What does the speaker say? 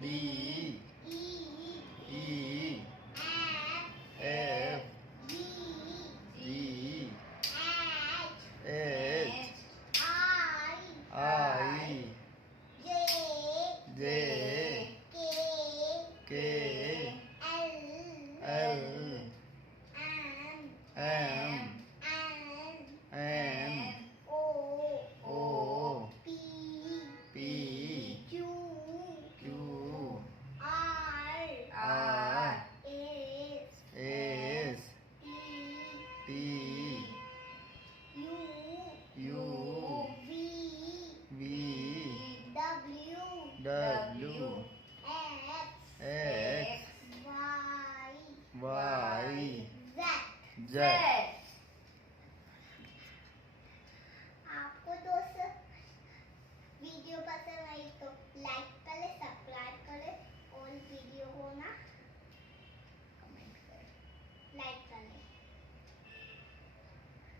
D, E, E, F, F, G, G, H, H, I, I, J, J, K, K, L, L, M, M, N, N, O, O, P, P, Q, Q, R, R, S, S, T, T, U, U, V, V, W, W, X, X, Y, Y, Z. Z.